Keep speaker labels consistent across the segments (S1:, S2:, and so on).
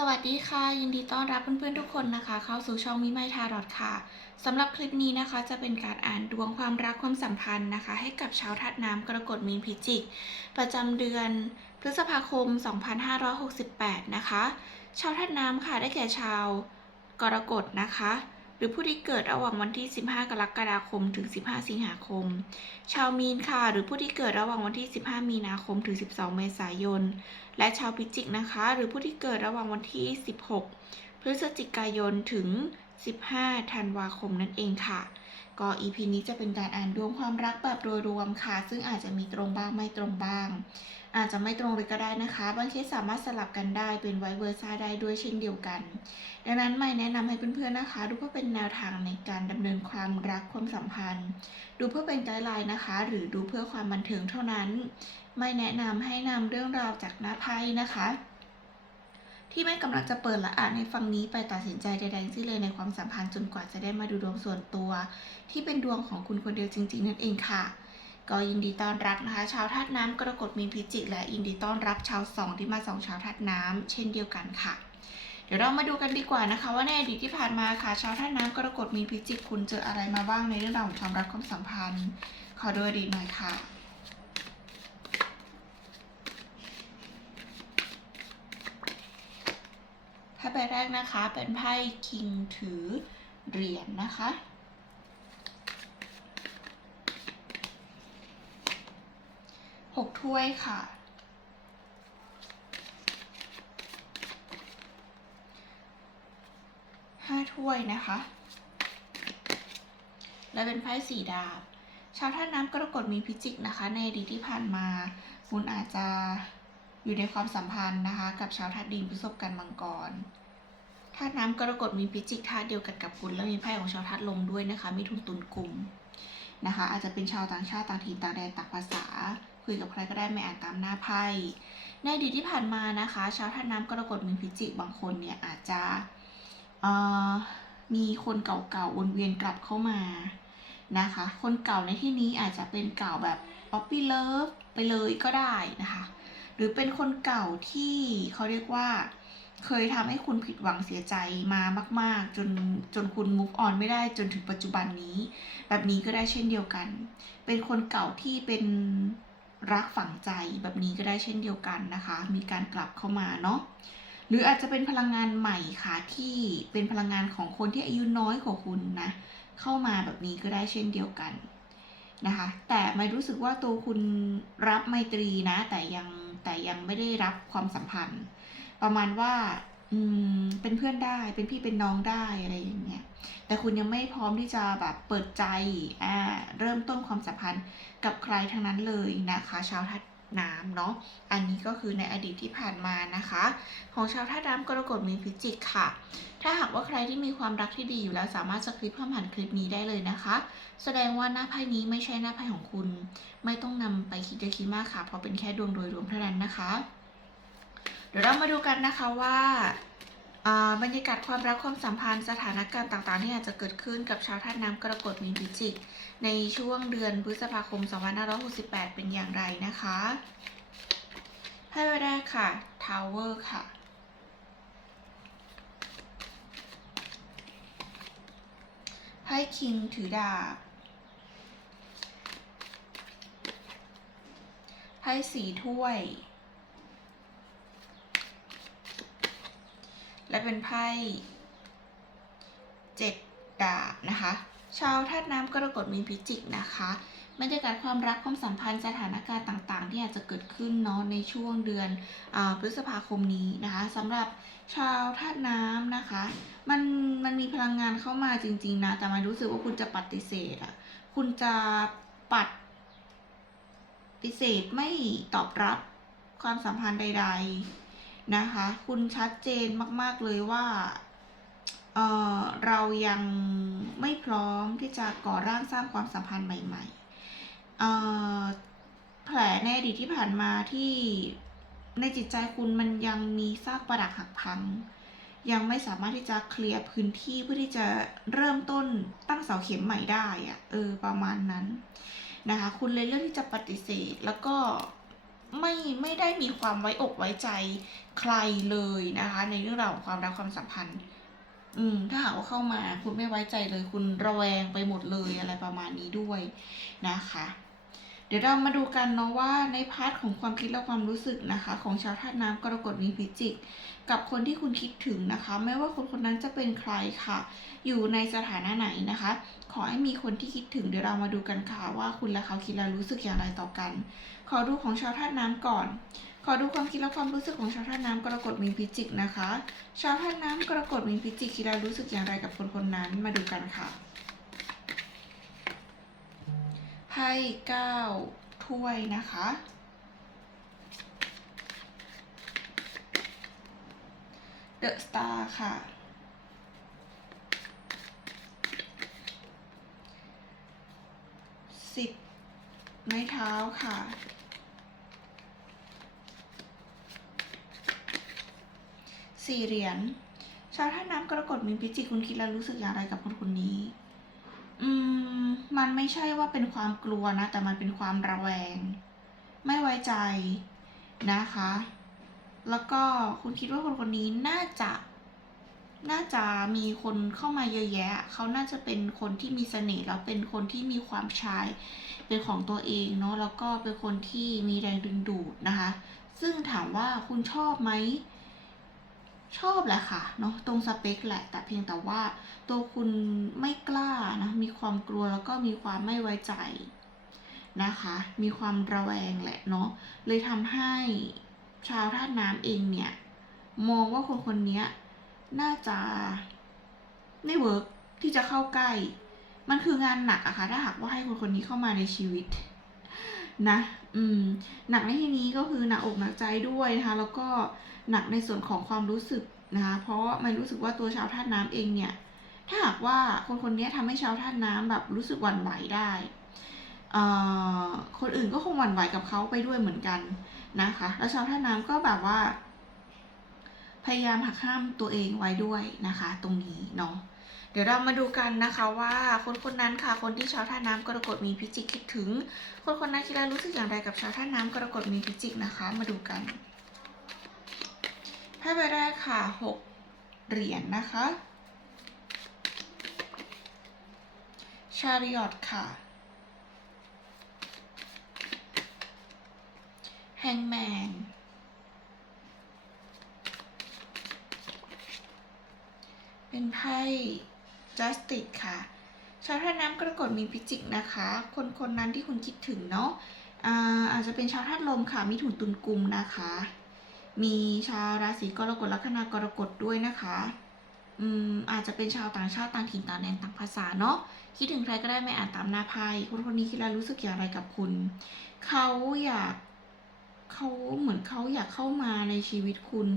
S1: สวัสดีค่ะ ยินดีต้อนรับเพื่อนๆทุกคนนะคะ เข้าสู่ช่องมิไมทารอดค่ะสำหรับคลิปนี้นะคะจะเป็นการอ่านดวงความรักความสัมพันธ์นะคะ ให้กับชาวธาตุน้ำกรกฎมีนพิจิก ประจำเดือนพฤษภาคม 2568 นะคะ ชาวธาตุน้ำค่ะได้แก่ชาวกรกฎนะคะ หรือผู้ที่เกิดระหว่างวันที่ 15 กรกฎาคม ถึง 15 สิงหาคม ชาวมีนค่ะ หรือผู้ที่เกิดระหว่างวันที่ 15 มีนาคม ถึง 12 เมษายน และชาวพิจิกนะคะ หรือผู้ที่เกิดระหว่างวันที่ 16 พฤศจิกายน ถึง 15 ธันวาคมนั่นเองค่ะ ก็ EP นี้จะเป็นการอ่านดวงความรักแบบโดยรวมค่ะ ซึ่งอาจจะมีตรงบ้างไม่ตรงบ้าง อาจจะไม่ตรงเลยก็ได้นะคะ บางเคสสามารถสลับกันได้เป็นไวเวอร์ซ่าได้ด้วยเช่นเดียวกัน ดังนั้นไม่แนะนำให้เพื่อนๆนะคะดูเพื่อเป็นแนวทางในการดำเนินความรักความสัมพันธ์ ดูเพื่อเป็นไกด์ไลน์นะคะ หรือดูเพื่อความบันเทิงเท่านั้น ไม่แนะนำให้นำเรื่องราวจากหน้าไพ่นะคะ ที่ไม่กำลังจะเปิดและอ่านในฟังนี้ไปตัดสินใจใดๆทั้งสิ้นเลยในความสัมพันธ์จนกว่าจะได้มาดูดวงส่วนตัว ที่เป็นดวงของคุณคนเดียวจริง ๆ นั่นเองค่ะ ก็ยินดีต้อนรับนะคะ ชาวธาตุน้ำกรกฎมีนพิจิกและยินดีต้อนรับชาวสองที่มาสองชาวธาตุน้ำเช่นเดียวกันค่ะเดี๋ยวเรามาดูกันดีกว่านะคะ ว่าในอดีตที่ผ่านมาค่ะ ชาวธาตุน้ำกรกฎมีพิจิกคุณเจออะไรมาบ้างในเรื่องราวของความรักความสัมพันธ์ ขอดูอดีตหน่อยค่ะ ไพ่ใบแรกนะคะ เป็นไพ่คิงถือเหรียญนะคะ หกถ้วยค่ะ ห้าถ้วยนะคะ และเป็นไพ่สี่ดาบ ชาวท่าตุน้ำกรกฎมีพิจิกนะคะ ในอดีตที่ผ่านมา คุณอาจจะ อยู่ในความสัมพันธ์นะคะ กับชาวธาตุดินพฤษภกันมังกรธาตุน้ำกรกฎมีพิจิกธาตุเดียวกันกับคุณแล้วมีไพ่ของชาวธาตุลมด้วยนะคะ มีทุนตุนกลุ่มนะคะ อาจจะเป็นชาวต่างชาติต่างถิ่นต่างแดนต่างภาษา คุยกับใครก็ได้ไม่อ่านตามหน้าไพ่ในอดีตที่ผ่านมานะคะ ชาวธาตุน้ำกรกฎมีพิจิกบางคนเนี่ยอาจจะมีคนเก่าๆวนเวียนกลับเข้ามานะคะ คนเก่าในที่นี้อาจจะเป็นเก่าแบบป๊อปปี้เลิฟไปเลยก็ได้นะคะ หรือเป็นคนเก่าที่เขาเรียกว่า เคยทำให้คุณผิดหวังเสียใจมามาก ๆ จนจนคุณ move on ไม่ได้จนถึงปัจจุบันนี้ แบบนี้ก็ได้เช่นเดียวกัน เป็นคนเก่าที่เป็นรักฝังใจแบบนี้ก็ได้เช่นเดียวกันนะคะ มีการกลับเข้ามาเนาะหรืออาจจะเป็นพลังงานใหม่ค่ะ ที่เป็นพลังงานของคนที่อายุน้อยกว่าคุณนะ เข้ามาแบบนี้ก็ได้เช่นเดียวกันนะคะ แต่ไม่รู้สึกว่าตัวคุณรับไมตรีนะ แต่ยัง แต่ยังไม่ได้รับความสัมพันธ์ ประมาณว่า อืม เป็นเพื่อนได้เป็นพี่เป็นน้องได้อะไรอย่างเงี้ยแต่คุณยังไม่พร้อมที่จะแบบเปิดใจอ่าเริ่มต้นความสัมพันธ์กับใครทั้งนั้นเลยนะคะ ชาวธาตุ น้ำเนาะ อันนี้ก็คือในอดีตที่ผ่านมานะคะ ของชาวธาตุน้ำกรกฎมีพิจิกค่ะ ถ้าหากว่าใครที่มีความรักที่ดีอยู่แล้วสามารถสคริปต์ข้ามผ่านคลิปนี้ได้เลยนะคะ แสดงว่าหน้าไพ่นี้ไม่ใช่หน้าไพ่ของคุณ ไม่ต้องนำไปคิดเยอะคิดมากค่ะ เพราะเป็นแค่ดวงโดยรวมเท่านั้นนะคะ เดี๋ยวเรามาดูกันนะคะว่า บรรยากาศความรักความสัมพันธ์สถานการณ์ต่างๆ ที่อาจจะเกิดขึ้นกับชาวธาตุน้ำกรกฎมีนพิจิก ในช่วงเดือนพฤษภาคม 2568 เป็นอย่างไรนะคะไพ่แรกค่ะ Tower ค่ะไพ่คิงถือดาบไพ่สีถ้วย และ เป็นไพ่เจ็ดดาบนะคะ ชาวธาตุน้ำกรกฎมีนพิจิกนะคะบรรยากาศความรักความสัมพันธ์สถานการณ์ต่างๆ ที่อาจจะเกิดขึ้นเนาะในช่วงเดือนอพฤษภาคมนี้นะคะสำหรับชาวธาตุน้ำนะคะ มันมันมีพลังงานเข้ามาจริง ๆ นะ แต่มันรู้สึกว่าคุณจะปฏิเสธอะคุณจะปัดปฏิเสธไม่ตอบรับความสัมพันธ์ใด ๆ นะคะ คุณชัดเจนมาก ๆ เลยว่าเอ่อเรายังไม่พร้อมที่จะก่อร่างสร้างความสัมพันธ์ใหม่ๆเอ่อแผลในอดีตที่ผ่านมาที่ในจิตใจคุณมันยังมีซากประดักหักพัง ยังไม่สามารถที่จะเคลียร์พื้นที่เพื่อที่จะเริ่มต้นตั้งเสาเข็มใหม่ได้อะเออประมาณนั้นนะคะ คุณเลยเลือกที่จะปฏิเสธแล้วก็ ไม่ได้มีความไว้อกไว้ใจใครเลยนะคะ ในเรื่องราวของความรักความสัมพันธ์ อืมถ้าหากว่าเข้ามาคุณไม่ไว้ใจเลย คุณระแวงไปหมดเลยอะไรประมาณนี้ด้วยนะคะ เดี๋ยวเรามาดูกันเนาะว่าในพาร์ทของความคิดและความรู้สึกนะคะ ของชาวธาตุน้ำกรกฎมีพิจิก กับคนที่คุณคิดถึงนะคะ ไม่ว่าคนคนนั้นจะเป็นใครค่ะ อยู่ในสถานะไหนนะคะขอให้มีคนที่คิดถึงเดี๋ยวเรามาดูกันค่ะว่าคุณและเขาคิดและรู้สึกอย่างไรต่อกัน ขอดูของชาวธาตุน้ำก่อน ขอดูความคิดและความรู้สึกของชาวธาตุน้ำกรกฎมีพิจิกนะคะ ชาวธาตุน้ำกรกฎมีพิจิกคิดและรู้สึกอย่างไรกับคนคนนั้นมาดูกันค่ะไพ่เก้าถ้วยนะคะเดอะสตาร์ค่ะ สิบไม้เท้าค่ะ สี่เหรียญชาวท่าน้ำกรกฎมีพิจิกคุณคิดแล้วรู้สึกอย่างไรกับคนคนนี้ อืม มันไม่ใช่ว่าเป็นความกลัวนะ แต่มันเป็นความระแวง ไม่ไว้ใจนะคะ แล้วก็คุณคิดว่าคนคนนี้น่าจะ น่าจะมีคนเข้ามาเยอะแยะ เขาน่าจะเป็นคนที่มีเสน่ห์แล้วเป็นคนที่มีความชาย เป็นของตัวเองเนาะ แล้วก็เป็นคนที่มีแรงดึงดูดนะคะ ซึ่งถามว่าคุณชอบไหม ชอบแหละค่ะเนาะตรงสเปคแหละ แต่เพียงแต่ว่า ตัวคุณไม่กล้านะมีความกลัวแล้วก็มีความไม่ไว้ใจนะคะ มีความระแวงแหละเนาะเลยทำให้ชาวธาตุน้ำเองเนี่ย มองว่าคนคนนี้น่าจะไม่เวิร์กที่จะเข้าใกล้ มันคืองานหนักอะค่ะถ้าหากว่าให้คนคนนี้เข้ามาในชีวิต นะ อืม หนักในที่นี้ก็คือหนักอกหนักใจด้วยนะคะ แล้วก็หนักในส่วนของความรู้สึกนะคะ เพราะมันรู้สึกว่าตัวชาวธาตุน้ำเองเนี่ย ถ้าหากว่าคนคนนี้ทำให้ชาวธาตุน้ำแบบรู้สึกหวั่นไหวได้เอ่อคนอื่นก็คงหวั่นไหวกับเขาไปด้วยเหมือนกันนะคะ แล้วชาวธาตุน้ำก็แบบว่า พยายามหักห้ามตัวเองไว้ด้วยนะคะ ตรงนี้เนาะ ดี๋ยวเรามาดูกันนะคะว่าคนคนนั้นค่ะ คนที่ชาวท่าน้ำกรกฎมีพิจิกคิดถึง คนคนนั้นคิดแล้วรู้สึกอย่างไรกับชาวท่าน้ำกรกฎมีพิจิกนะคะ มาดูกันไพ่ใบแรกค่ะหกเหรียญนนะคะ ชาริออตค่ะแฮงแมนเป็นไพ่ justice ค่ะ ชาวท่าน้ำกรกฎมีพิจิกนะคะ คนคนนั้นที่คุณคิดถึงเนาะอาอาจจะเป็นชาวธาตุลมค่ะ มีถุนตุนกุมนะคะ มีชาวราศีกรกฎลัคนากรกฎด้วยนะคะ อืมอาจจะเป็นชาวต่างชาติต่างถิ่นต่างแดนต่างภาษาเนาะ คิดถึงใครก็ได้ไม่อ่านตามหน้าไพ่คนคนนี้คิดแล้วรู้สึกอย่างไรกับคุณ เขาอยากเขาเหมือนเขาอยากเข้ามาในชีวิตคุณ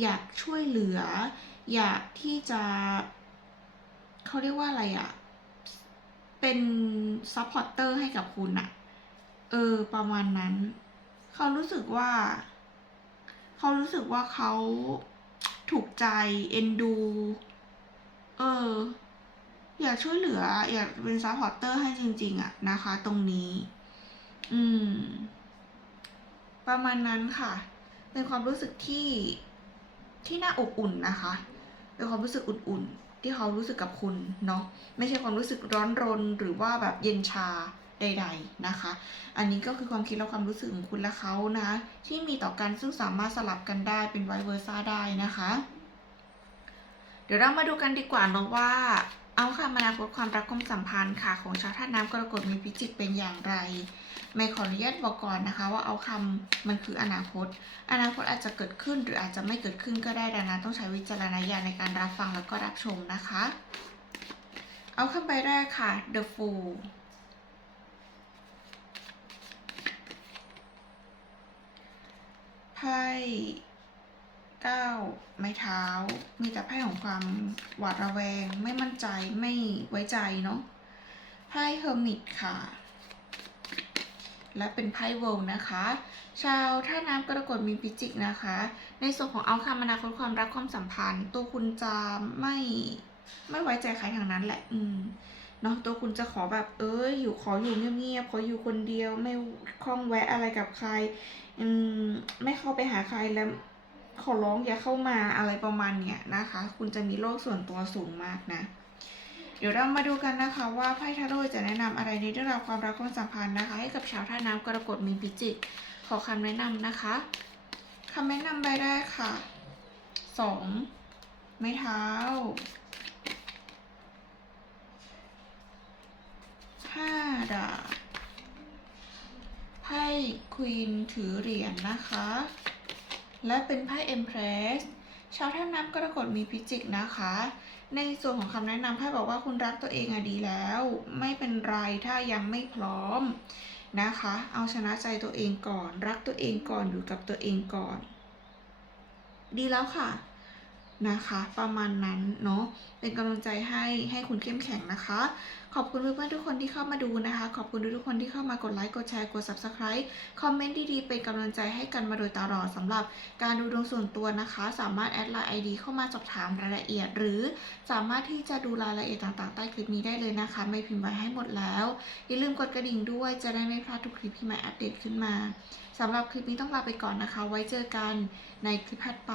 S1: อยากช่วยเหลือ อยากที่จะ เขาเรียกว่าอะไรอะเป็นซัพพอร์เตอร์ให้กับคุณอะเออ ประมาณนั้น เขารู้สึกว่า เขารู้สึกว่าเขาถูกใจเอ็นดู เออ อยากช่วยเหลือ อยากเป็นซัพพอร์เตอร์ให้จริง ๆอะนะคะ ตรงนี้ อืม ประมาณนั้นค่ะเป็นความรู้สึกที่ที่น่าอบอุ่นนะคะ เป็นความรู้สึกอุ่นๆ ที่เขารู้สึกกับคุณเนาะไม่ใช่ความรู้สึกร้อนรนหรือว่าแบบเย็นชาใดๆนะคะ อันนี้ก็คือความคิดและความรู้สึกของคุณและเขานะ ที่มีต่อกันซึ่งสามารถสลับกันได้เป็นไวเวอร์ซ่าได้นะคะ เดี๋ยวเรามาดูกันดีกว่าเนาะว่า เอาค่ะอนาคตความรักความสัมพันธ์ค่ะ ของชาวธาตุน้ำกรกฎมีพิจิกเป็นอย่างไร ไม่ขออนุญาตบอกก่อนนะคะ ว่าเอาคำมันคืออนาคต อนาคตอาจจะเกิดขึ้นหรืออาจจะไม่เกิดขึ้นก็ได้ดังนั้นต้องใช้วิจารณญาณในการรับฟังแล้วก็รับชมนะคะ เอาคำใบแรกค่ะ The Fool ไพ่เก้าไม้เท้า มีแต่ไพ่ของความหวาดระแวง ไม่มั่นใจไม่ไว้ใจเนาะไพ่เฮอร์มิตค่ะ และเป็นไพ่เวิลด์นะคะ ชาวท่าน้ำกรกฎมีพิจิกนะคะ ในส่วนของเอาคำอนาคตความรักความสัมพันธ์ ตัวคุณจะไม่ไม่ไว้ใจใครทางนั้นแหละ อืมเนาะตัวคุณจะขอแบบ เอ้ยอยู่ขออยู่เงียบๆขออยู่คนเดียวไม่คล้องแวะอะไรกับใคร อืมไม่เข้าไปหาใครแล้วขอร้องอย่าเข้ามาอะไรประมาณเนี้ยนะคะ คุณจะมีโลกส่วนตัวสูงมากนะ เดี๋ยวเรามาดูกันนะคะว่าไพ่ทาโร่จะแนะนำอะไรในเรื่องราวความรักความสัมพันธ์นะคะ ให้กับชาวท่าน้ำกรกฎมีนพิจิก ขอคำแนะนำนะคะคำแนะนำใบแรกค่ะสองไม้เท้าห้าดาบไพ่ควีนถือเหรียญนะคะ และเป็นไพ่เอ็มเพรสชาวท่าน้ำกรกฎมีพิจิกนะคะ ในส่วนของคำแนะนำไพ่บอกว่าคุณรักตัวเองอะดีแล้ว ไม่เป็นไรถ้ายังไม่พร้อมนะคะ เอาชนะใจตัวเองก่อน รักตัวเองก่อนอยู่กับตัวเองก่อน ดีแล้วค่ะ นะคะ ประมาณนั้นเนาะเป็นกำลังใจให้ให้คุณเข้มแข็งนะคะ ขอบคุณเพื่อนๆทุกคนที่เข้ามาดูนะคะ ขอบคุณทุกคนที่เข้ามากดไลค์กดแชร์กด subscribe คอมเมนต์ดีๆเป็นกำลังใจให้กันมาโดยตลอดสำหรับการดูดวงส่วนตัวนะคะ สามารถแอดไลน์ ID เข้ามาสอบถามรายละเอียด หรือสามารถที่จะดูรายละเอียดต่างๆ ใต้คลิปนี้ได้เลยนะคะ ไม่พิมพ์ไว้ให้หมดแล้วอย่าลืมกดกระดิ่งด้วยจะได้ไม่พลาดทุกคลิปที่มาอัปเดตขึ้นมาสำหรับคลิปนี้ต้องลาไปก่อนนะคะ ไว้เจอกันในคลิปถัดไป